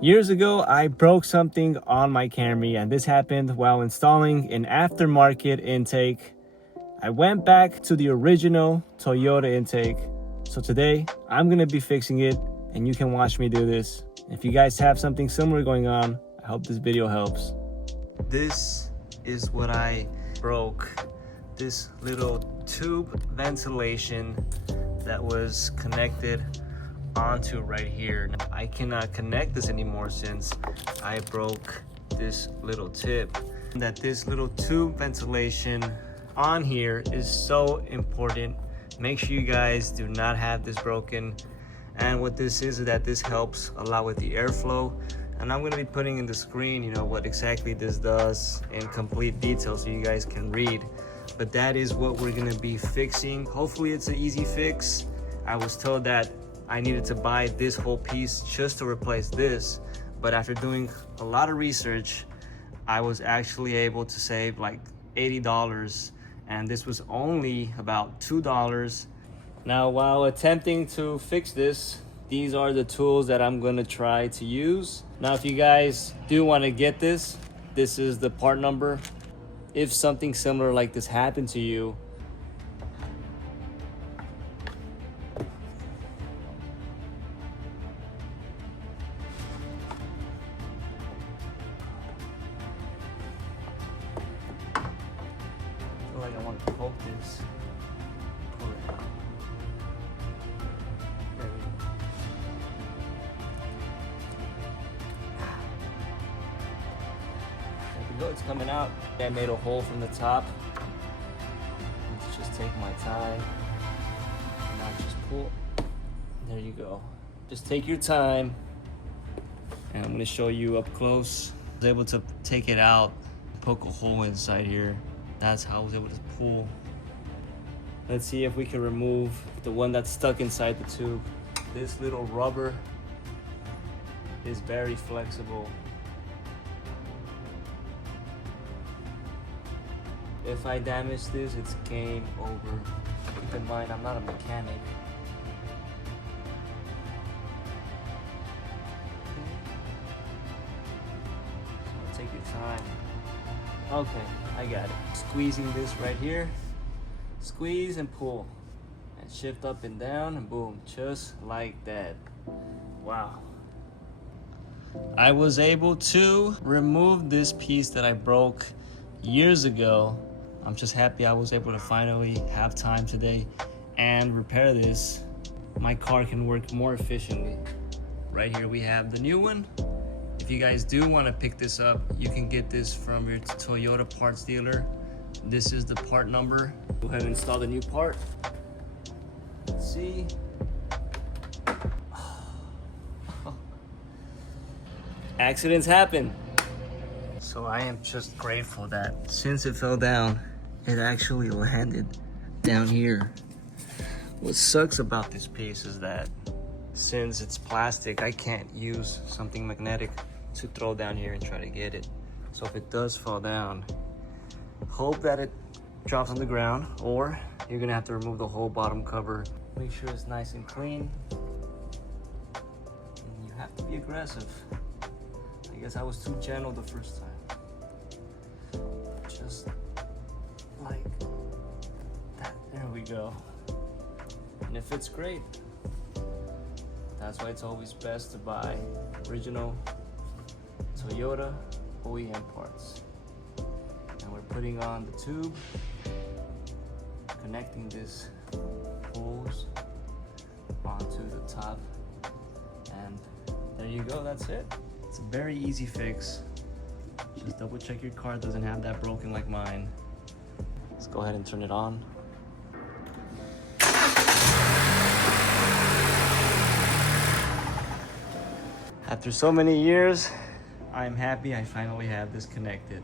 Years ago, I broke something on my Camry, and this happened while installing an aftermarket intake. I went back to the original Toyota intake. So today, I'm gonna be fixing it, and you can watch me do this. If you guys have something similar going on, I hope this video helps. This is what I broke. This little tube ventilation that was connected onto right here. I cannot connect this anymore since I broke this little tip. That this little tube ventilation on here is so important. Make sure you guys do not have this broken. And what this is that this helps a lot with the airflow. And I'm gonna be putting in the screen, you know, what exactly this does in complete detail so you guys can read. But that is what we're gonna be fixing. Hopefully it's an easy fix. I was told that I needed to buy this whole piece just to replace this, but after doing a lot of research, I was actually able to save like $80, and this was only about $2. Now, while attempting to fix this, these are the tools that I'm gonna try to use. Now, if you guys do wanna get this, this is the part number. If something similar like this happened to you, like I want to poke this, pull it out. There we go. There we go, it's coming out. I made a hole from the top. Let's just take my time and not just pull. There you go. Just take your time. And I'm gonna show you up close. I was able to take it out, poke a hole inside here. That's how I was able to pull. Let's see if we can remove the one that's stuck inside the tube. This little rubber is very flexible. If I damage this, it's game over. Keep in mind, I'm not a mechanic. So take your time. Okay, I got it. Squeezing this right here. Squeeze and pull. And shift up and down and boom, just like that. Wow. I was able to remove this piece that I broke years ago. I'm just happy I was able to finally have time today and repair this. My car can work more efficiently. Right here we have the new one. If you guys do want to pick this up, you can get this from your Toyota parts dealer. This is the part number. Go ahead and install the new part. Let's see. Accidents happen. So I am just grateful that since it fell down, it actually landed down here. What sucks about this piece is that since it's plastic, I can't use something magnetic to throw down here and try to get it. So if it does fall down, hope that it drops on the ground, or you're gonna have to remove the whole bottom cover. Make sure it's nice and clean. And you have to be aggressive. I guess I was too gentle the first time. Just like that. There we go. And it fits great. That's why it's always best to buy original Toyota OEM parts. And we're putting on the tube, connecting this hose onto the top, and there you go, that's it. It's a very easy fix. Just double check your car doesn't have that broken like mine. Let's go ahead and turn it on. After so many years, I'm happy I finally have this connected.